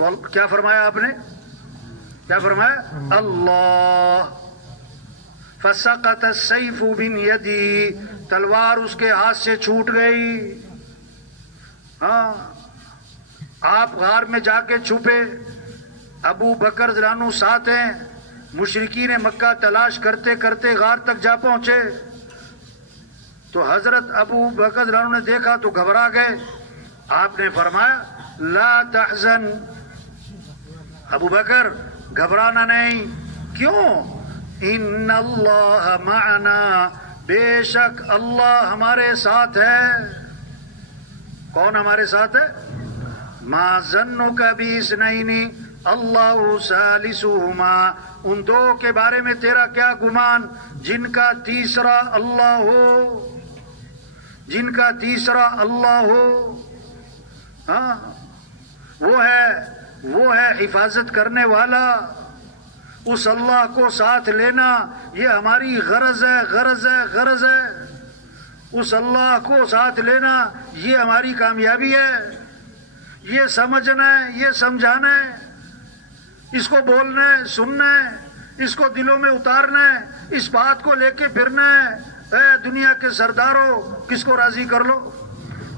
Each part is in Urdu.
تو کیا فرمایا آپ نے؟ کیا فرمایا؟ اللہ. فسقط السیف من یدی، تلوار اس کے ہاتھ سے چھوٹ گئی. ہاں، آپ غار میں جا کے چھپے، ابو بکر رضی اللہ عنہ ساتھ ہیں. مشرکین مکہ تلاش کرتے کرتے غار تک جا پہنچے تو حضرت ابو بکر رضی اللہ عنہ نے دیکھا تو گھبرا گئے. آپ نے فرمایا لا تحزن، ابو بکر گھبرانا نہیں. کیوں؟ ان اللہ معنا، بے شک اللہ ہمارے ساتھ ہے. کون ہمارے ساتھ ہے؟ ما ظنک باثنین اللہ ثالثہما، ان دو کے بارے میں تیرا کیا گمان جن کا تیسرا اللہ ہو، جن کا تیسرا اللہ ہو. ہاں، وہ ہے حفاظت کرنے والا. اس اللہ کو ساتھ لینا یہ ہماری غرض ہے، غرض ہے، غرض ہے. اس اللہ کو ساتھ لینا یہ ہماری کامیابی ہے. یہ سمجھنا ہے، یہ سمجھانا ہے، اس کو بولنا ہے، سننا ہے، اس کو دلوں میں اتارنا ہے، اس بات کو لے کے پھرنا ہے. اے دنیا کے سرداروں، کس کو راضی کر لو؟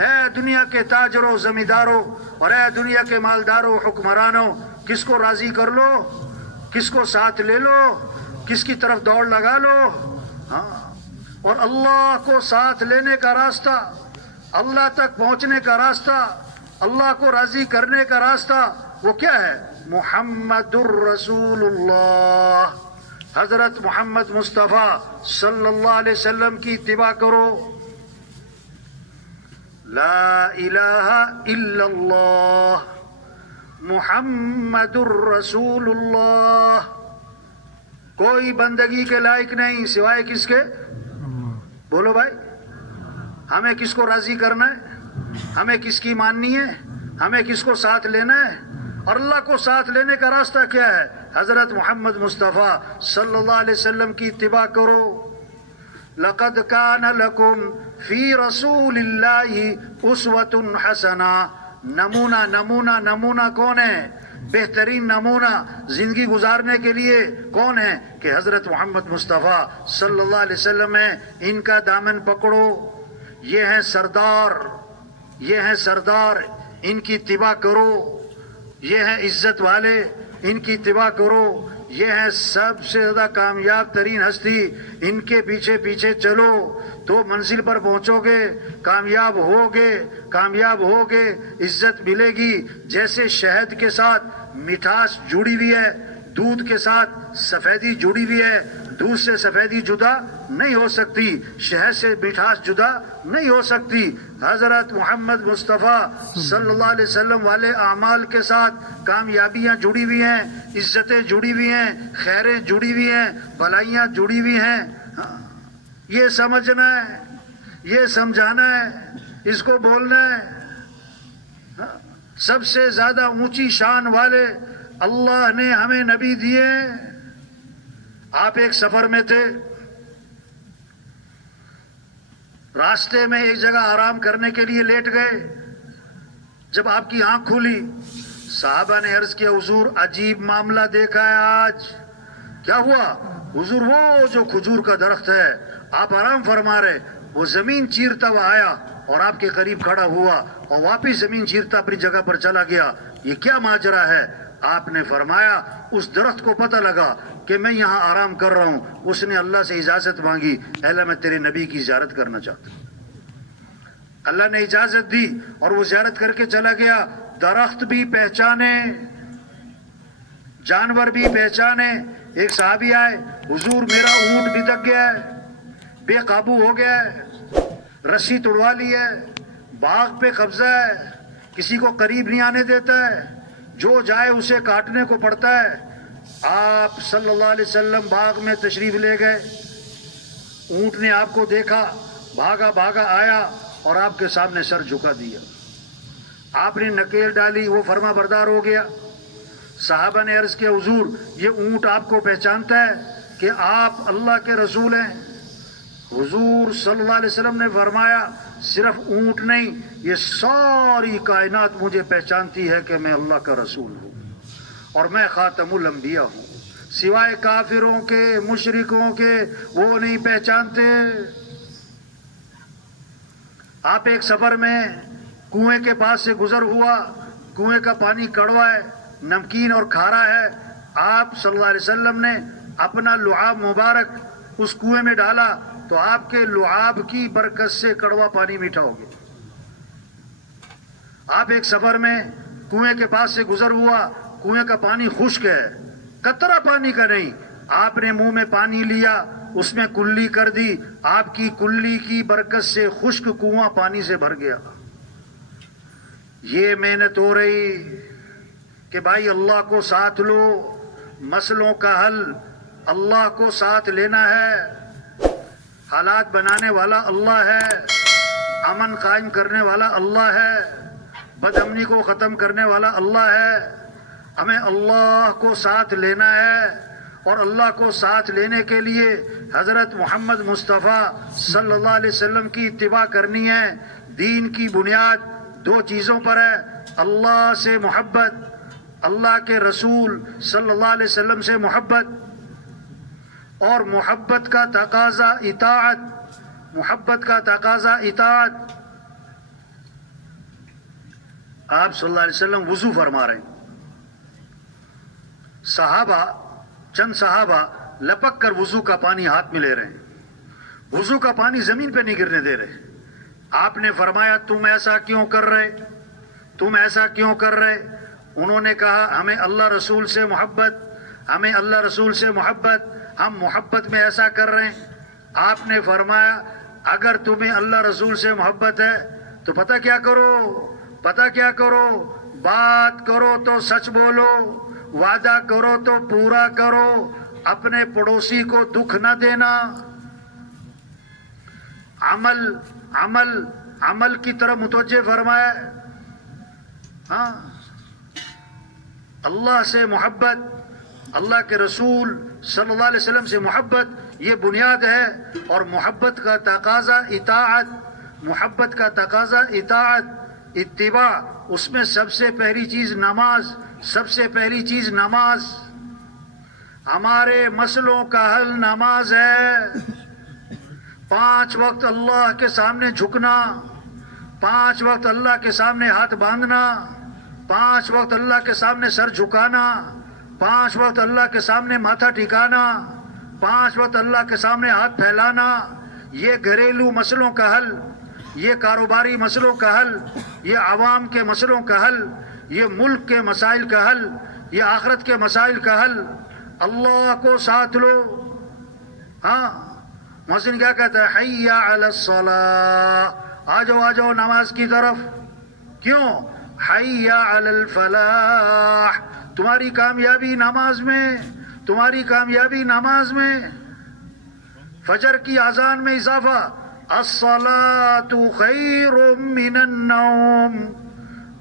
اے دنیا کے تاجروں، زمینداروں، اور اے دنیا کے مالداروں، حکمرانوں، کس کو راضی کر لو؟ کس کو ساتھ لے لو؟ کس کی طرف دوڑ لگا لو؟ ہاں، اور اللہ کو ساتھ لینے کا راستہ، اللہ تک پہنچنے کا راستہ، اللہ کو راضی کرنے کا راستہ وہ کیا ہے؟ محمد الرسول اللہ، حضرت محمد مصطفیٰ صلی اللہ علیہ وسلم کی اتباع کرو. لا الہ الا اللہ محمد الرسول اللہ. کوئی بندگی کے لائق نہیں سوائے کس کے؟ بولو بھائی، ہمیں کس کو راضی کرنا ہے؟ ہمیں کس کی ماننی ہے؟ ہمیں کس کو ساتھ لینا ہے؟ اور اللہ کو ساتھ لینے کا راستہ کیا ہے؟ حضرت محمد مصطفیٰ صلی اللہ علیہ وسلم کی اتباع کرو. لقد کان لکم فی رسول اللہ اسوۃ حسنہ. نمونہ نمونہ نمونہ کون ہے؟ بہترین نمونہ زندگی گزارنے کے لیے کون ہے؟ کہ حضرت محمد مصطفیٰ صلی اللہ علیہ وسلم ہے. ان کا دامن پکڑو، یہ ہیں سردار، یہ ہیں سردار، ان کی اتباع کرو. یہ ہیں عزت والے، ان کی اتباع کرو. یہ ہیں سب سے زیادہ کامیاب ترین ہستی، ان کے پیچھے پیچھے چلو تو منزل پر پہنچو گے، کامیاب ہوگے، کامیاب ہوگے، عزت ملے گی. جیسے شہد کے ساتھ مٹھاس جڑی ہوئی ہے، دودھ کے ساتھ سفیدی جڑی ہوئی ہے. دودھ سے سفیدی جدا نہیں ہو سکتی، شہد سے مٹھاس جدا نہیں ہو سکتی. حضرت محمد مصطفیٰ صلی اللہ علیہ وسلم والے اعمال کے ساتھ کامیابیاں جڑی ہوئی ہیں، عزتیں جڑی ہوئی ہیں، خیریں جڑی ہوئی ہیں، بھلائیاں جڑی ہوئی ہیں. یہ سمجھنا ہے، یہ سمجھانا ہے، اس کو بولنا ہے. سب سے زیادہ اونچی شان والے اللہ نے ہمیں نبی دیے. آپ ایک سفر میں تھے، راستے میں ایک جگہ آرام کرنے کے لیے لیٹ گئے. جب آپ کی آنکھ کھلی، صحابہ نے عرض کیا حضور عجیب معاملہ دیکھا ہے آج. کیا ہوا؟ حضور وہ جو کھجور کا درخت ہے آپ آرام فرما رہے، وہ زمین چیرتا ہوا آیا اور آپ کے قریب کھڑا ہوا اور واپس زمین چیرتا اپنی جگہ پر چلا گیا. یہ کیا ماجرا ہے؟ آپ نے فرمایا اس درخت کو پتہ لگا کہ میں یہاں آرام کر رہا ہوں، اس نے اللہ سے اجازت مانگی، اے اللہ میں تیرے نبی کی زیارت کرنا چاہتا ہوں. اللہ نے اجازت دی اور وہ زیارت کر کے چلا گیا. درخت بھی پہچانے، جانور بھی پہچانے. ایک صحابی آئے، حضور میرا اونٹ بھٹک گیا ہے، بے قابو ہو گیا ہے، رسی توڑوا لی ہے، باغ پہ قبضہ ہے، کسی کو قریب نہیں آنے دیتا ہے، جو جائے اسے کاٹنے کو پڑتا ہے. آپ صلی اللہ علیہ وسلم باغ میں تشریف لے گئے. اونٹ نے آپ کو دیکھا، بھاگا بھاگا آیا اور آپ کے سامنے سر جھکا دیا. آپ نے نکیل ڈالی، وہ فرما بردار ہو گیا. صحابہ نے عرض کیا حضور یہ اونٹ آپ کو پہچانتا ہے کہ آپ اللہ کے رسول ہیں؟ حضور صلی اللہ علیہ وسلم نے فرمایا صرف اونٹ نہیں، یہ ساری کائنات مجھے پہچانتی ہے کہ میں اللہ کا رسول ہوں اور میں خاتم الانبیاء ہوں، سوائے کافروں کے، مشرکوں کے، وہ نہیں پہچانتے۔ آپ ایک سفر میں کنویں کے پاس سے گزر ہوا، کنویں کا پانی کڑوا ہے، نمکین اور کھارا ہے، آپ صلی اللہ علیہ وسلم نے اپنا لعاب مبارک اس کنویں میں ڈالا تو آپ کے لعاب کی برکت سے کڑوا پانی میٹھا ہو گیا۔ آپ ایک سفر میں کنویں کے پاس سے گزر ہوا، کنویں کا پانی خشک ہے، قطرہ پانی کا نہیں، آپ نے منہ میں پانی لیا، اس میں کلی کر دی، آپ کی کلی کی برکت سے خشک کنواں پانی سے بھر گیا۔ یہ محنت ہو رہی کہ بھائی اللہ کو ساتھ لو، مسئلوں کا حل اللہ کو ساتھ لینا ہے، حالات بنانے والا اللہ ہے، امن قائم کرنے والا اللہ ہے، بد امنی کو ختم کرنے والا اللہ ہے۔ ہمیں اللہ کو ساتھ لینا ہے اور اللہ کو ساتھ لینے کے لیے حضرت محمد مصطفیٰ صلی اللہ علیہ وسلم کی اتباع کرنی ہے۔ دین کی بنیاد دو چیزوں پر ہے، اللہ سے محبت، اللہ کے رسول صلی اللہ علیہ وسلم سے محبت، اور محبت کا تقاضا اطاعت، محبت کا تقاضا اطاعت۔ آپ صلی اللہ علیہ وسلم وضو فرما رہے ہیں، صحابہ، چند صحابہ لپک کر وضو کا پانی ہاتھ میں لے رہے ہیں، وضو کا پانی زمین پہ نہیں گرنے دے رہے۔ آپ نے فرمایا تم ایسا کیوں کر رہے، تم ایسا کیوں کر رہے؟ انہوں نے کہا ہمیں اللہ رسول سے محبت، ہمیں اللہ رسول سے محبت، ہم محبت میں ایسا کر رہے ہیں۔ آپ نے فرمایا اگر تمہیں اللہ رسول سے محبت ہے تو پتہ کیا کرو، پتہ کیا کرو، بات کرو تو سچ بولو، وعدہ کرو تو پورا کرو، اپنے پڑوسی کو دکھ نہ دینا، عمل عمل عمل کی طرف متوجہ فرمایا۔ ہاں، اللہ سے محبت، اللہ کے رسول صلی اللہ علیہ وسلم سے محبت، یہ بنیاد ہے، اور محبت کا تقاضا اطاعت، محبت کا تقاضا اطاعت، اتباع، اس میں سب سے پہلی چیز نماز، سب سے پہلی چیز نماز۔ ہمارے مسئلوں کا حل نماز ہے۔ 5 وقت اللہ کے سامنے جھکنا، 5 وقت اللہ کے سامنے ہاتھ باندھنا، 5 وقت اللہ کے سامنے سر جھکانا، 5 وقت اللہ کے سامنے ماتھا ٹھکانا، 5 وقت اللہ کے سامنے ہاتھ پھیلانا، یہ گھریلو مسئلوں کا حل، یہ کاروباری مسئلوں کا حل، یہ عوام کے مسئلوں کا حل، یہ ملک کے مسائل کا حل، یہ آخرت کے مسائل کا حل۔ اللہ کو ساتھ لو۔ ہاں، محسن کیا کہتا ہے؟ حی علی الصلاۃ، آ جاؤ آ جاؤ نماز کی طرف۔ کیوں؟ حی علی الفلاح، تمہاری کامیابی نماز میں، تمہاری کامیابی نماز میں۔ فجر کی اذان میں اضافہ، الصلاۃ خیر من النوم،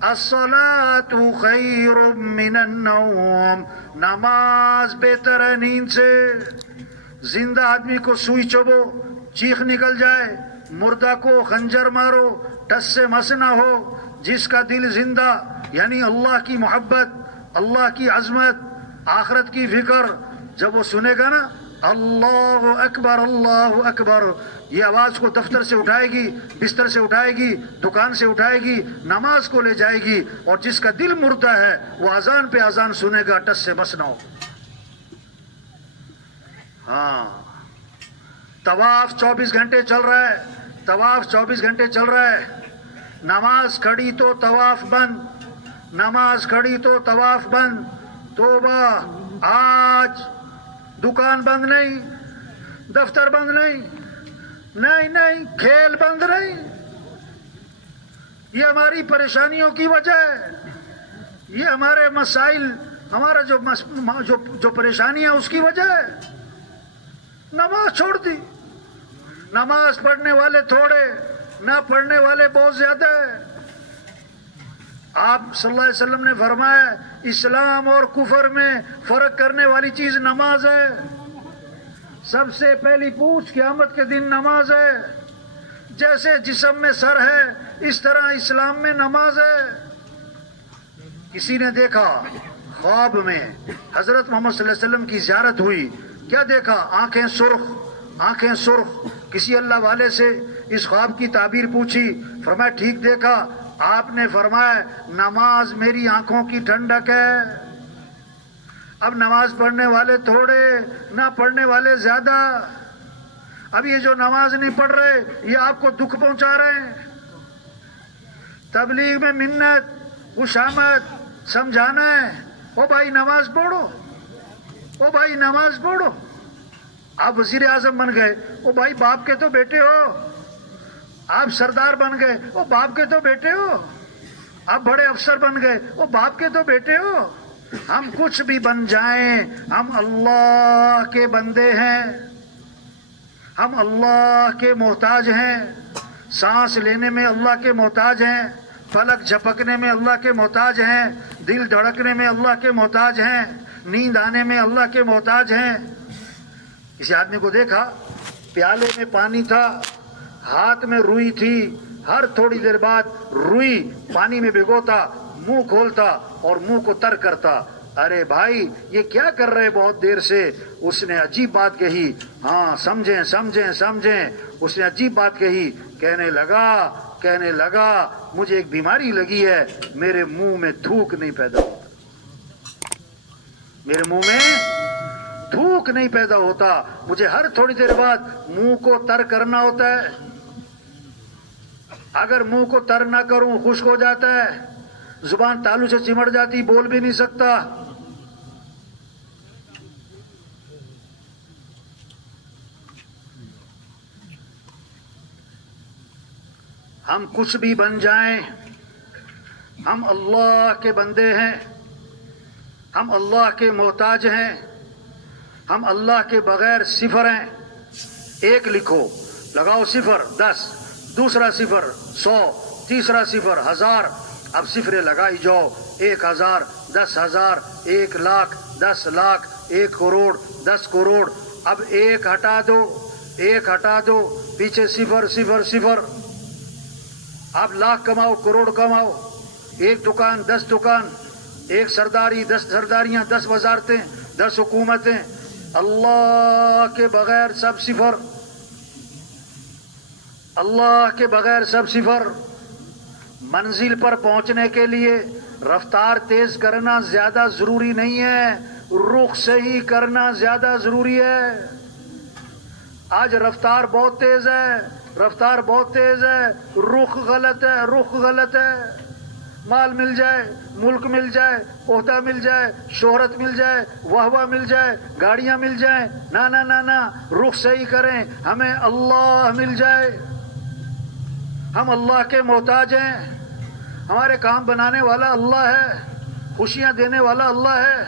الصلاۃ خیر من النوم، نماز بہتر ہے نیند سے۔ زندہ آدمی کو سوئی چبو، چیخ نکل جائے، مردہ کو خنجر مارو، ٹس سے مس نہ ہو۔ جس کا دل زندہ، یعنی اللہ کی محبت، اللہ کی عظمت، آخرت کی فکر، جب وہ سنے گا نا اللہ اکبر اللہ اکبر، یہ آواز کو دفتر سے اٹھائے گی، بستر سے اٹھائے گی، دکان سے اٹھائے گی، نماز کو لے جائے گی۔ اور جس کا دل مردہ ہے وہ اذان پہ اذان سنے گا، ٹس سے مس نہ ہو۔ ہاں، طواف 24 گھنٹے چل رہا ہے، طواف 24 گھنٹے چل رہا ہے۔ نماز کھڑی تو طواف بند، نماز کھڑی تو طواف بند۔ توبہ، آج دکان بند نہیں، دفتر بند نہیں، نہیں، کھیل بند نہیں۔ یہ ہماری پریشانیوں کی وجہ ہے، یہ ہمارے مسائل، ہمارا جو پریشانیاں اس کی وجہ ہے۔ نماز چھوڑ دی، نماز پڑھنے والے تھوڑے، نہ پڑھنے والے بہت زیادہ ہیں۔ آپ صلی اللہ علیہ وسلم نے فرمایا اسلام اور کفر میں فرق کرنے والی چیز نماز ہے۔ سب سے پہلی پوچھ قیامت کے دن نماز ہے۔ جیسے جسم میں سر ہے اس طرح اسلام میں نماز ہے. کسی نے دیکھا خواب میں حضرت محمد صلی اللہ علیہ وسلم کی زیارت ہوئی, کیا دیکھا؟ آنکھیں سرخ. کسی اللہ والے سے اس خواب کی تعبیر پوچھی, فرمایا ٹھیک دیکھا. آپ نے فرمایا نماز میری آنکھوں کی ٹھنڈک ہے. اب نماز پڑھنے والے تھوڑے, نہ پڑھنے والے زیادہ. اب یہ جو نماز نہیں پڑھ رہے یہ آپ کو دکھ پہنچا رہے ہیں. تبلیغ میں منت خوشامد سمجھانا ہے, او بھائی نماز پڑھو, او بھائی نماز پڑھو. آپ وزیر اعظم بن گئے, او بھائی باپ کے تو بیٹے ہو. آپ سردار بن گئے, او باپ کے تو بیٹے ہو. آپ بڑے افسر بن گئے, او باپ کے تو بیٹے ہو. ہم کچھ بھی بن جائیں ہم اللہ کے بندے ہیں, ہم اللہ کے محتاج ہیں. سانس لینے میں اللہ کے محتاج ہیں, پلک جھپکنے میں اللہ کے محتاج ہیں, دل دھڑکنے میں اللہ کے محتاج ہیں, نیند آنے میں اللہ کے محتاج ہیں. کسی آدمی کو دیکھا پیالے میں پانی تھا, ہاتھ میں روئی تھی, ہر تھوڑی دیر بعد روئی پانی میں بھگوتا, منہ کھولتا اور منہ کو تر کرتا. ارے بھائی یہ کیا کر رہے بہت دیر سے؟ اس نے عجیب بات کہی. ہاں سمجھیں سمجھیں سمجھیں. اس نے عجیب بات کہی, کہنے لگا مجھے ایک بیماری لگی ہے, میرے منہ میں تھوک نہیں پیدا ہوتا, میرے منہ میں تھوک نہیں پیدا ہوتا, مجھے ہر تھوڑی دیر بعد منہ کو تر کرنا ہوتا ہے. اگر منہ کو تر نہ کروں خشک ہو جاتا ہے, زبان تالو سے چمٹ جاتی, بول بھی نہیں سکتا. ہم کچھ بھی بن جائیں ہم اللہ کے بندے ہیں, ہم اللہ کے محتاج ہیں, ہم اللہ کے بغیر صفر ہیں. ایک لکھو, لگاؤ صفر 10, دوسرا صفر 100, تیسرا صفر 1000. اب صفریں لگائی جاؤ, 1000, 10,000, 1 لاکھ, 10 لاکھ, 1 کروڑ, 10 کروڑ. اب ایک ہٹا دو, پیچھے صفر صفر صفر. آپ لاکھ کماؤ, کروڑ کماؤ, 1 دکان 10 دکان, 1 سرداری 10 سرداریاں, 10 وزارتیں, 10 حکومتیں. اللہ کے بغیر سب صفر, اللہ کے بغیر سب صفر. منزل پر پہنچنے کے لیے رفتار تیز کرنا زیادہ ضروری نہیں ہے, رخ صحیح کرنا زیادہ ضروری ہے. آج رفتار بہت تیز ہے, رخ غلط ہے. مال مل جائے, ملک مل جائے, عہدہ مل جائے, شہرت مل جائے, واہ مل جائے, گاڑیاں مل جائیں, نہ رخ صحیح کریں, ہمیں اللہ مل جائے. ہم اللہ کے محتاج ہیں, ہمارے کام بنانے والا اللہ ہے, خوشیاں دینے والا اللہ ہے.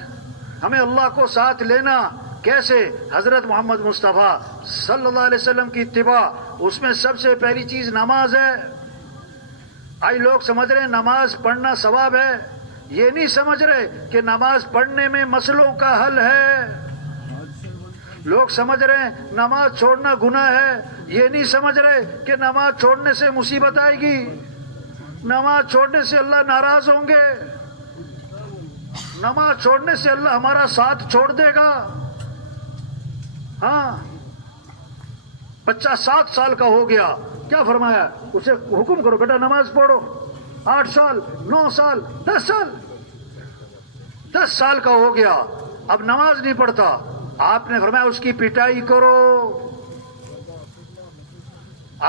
ہمیں اللہ کو ساتھ لینا کیسے؟ حضرت محمد مصطفیٰ صلی اللہ علیہ وسلم کی اتباع, اس میں سب سے پہلی چیز نماز ہے. آج لوگ سمجھ رہے ہیں نماز پڑھنا ثواب ہے, یہ نہیں سمجھ رہے کہ نماز پڑھنے میں مسئلوں کا حل ہے. لوگ سمجھ رہے ہیں نماز چھوڑنا گناہ ہے, یہ نہیں سمجھ رہے کہ نماز چھوڑنے سے مصیبت آئے گی, نماز چھوڑنے سے اللہ ناراض ہوں گے, نماز چھوڑنے سے اللہ ہمارا ساتھ چھوڑ دے گا. ہاں, بچہ 7 سال کا ہو گیا, کیا فرمایا؟ اسے حکم کرو بیٹا نماز پڑھو. 8 سال, 9 سال, 10 سال, 10 سال کا ہو گیا, اب نماز نہیں پڑھتا. آپ نے فرمایا اس کی پٹائی کرو.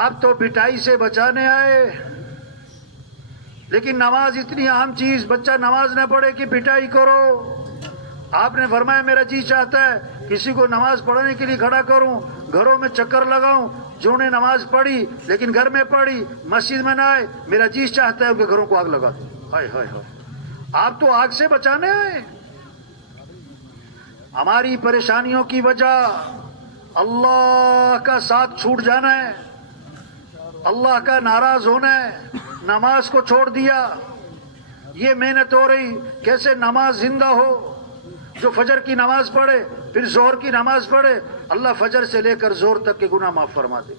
آپ تو پٹائی سے بچانے آئے, لیکن نماز اتنی اہم چیز, بچہ نماز نہ پڑھے کہ پٹائی کرو. آپ نے فرمایا میرا جی چاہتا ہے کسی کو نماز پڑھنے کے لیے کھڑا کروں, گھروں میں چکر لگاؤں, جو نے نماز پڑھی لیکن گھر میں پڑھی, مسجد میں نہ آئے, میرا جی چاہتا ہے ان کے گھروں کو آگ لگا دوں. ہائے ہائے ہائے, آپ تو آگ سے بچانے آئے. ہماری پریشانیوں کی وجہ اللہ کا ساتھ چھوٹ جانا ہے, اللہ کا ناراض ہونا ہے. نماز کو چھوڑ دیا, یہ محنت ہو رہی کیسے نماز زندہ ہو. جو فجر کی نماز پڑھے پھر ظہر کی نماز پڑھے, اللہ فجر سے لے کر ظہر تک کے گناہ معاف فرما دے.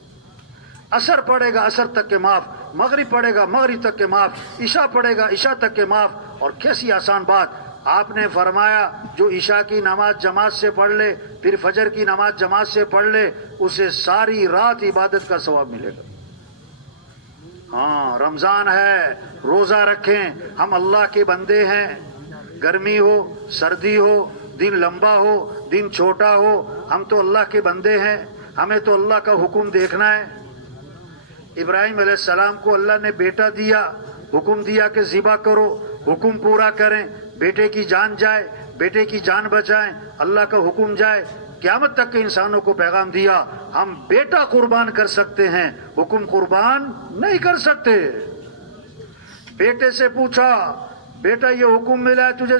اثر پڑے گا اثر تک کے معاف، مغرب پڑے گا مغرب تک کے معاف، عشاء پڑے گا عشاء تک کے معاف. اور کیسی آسان بات آپ نے فرمایا، جو عشاء کی نماز جماعت سے پڑھ لے پھر فجر کی نماز جماعت سے پڑھ لے اسے ساری رات عبادت کا ثواب ملے گا. ہاں رمضان ہے، روزہ رکھیں، ہم اللہ کے بندے ہیں. گرمی ہو سردی ہو، دن لمبا ہو دن چھوٹا ہو، ہم تو اللہ کے بندے ہیں، ہمیں تو اللہ کا حکم دیکھنا ہے. ابراہیم علیہ السلام کو اللہ نے بیٹا دیا، حکم دیا کہ ذبح کرو، حکم پورا کریں، بیٹے کی جان جائے، بیٹے کی جان بچائیں، اللہ کا حکم جائے. قیامت تک کے انسانوں کو پیغام دیا ہم بیٹا قربان کر سکتے ہیں، حکم قربان نہیں کر سکتے. بیٹے سے پوچھا بیٹا یہ حکم ملا ہے تجھے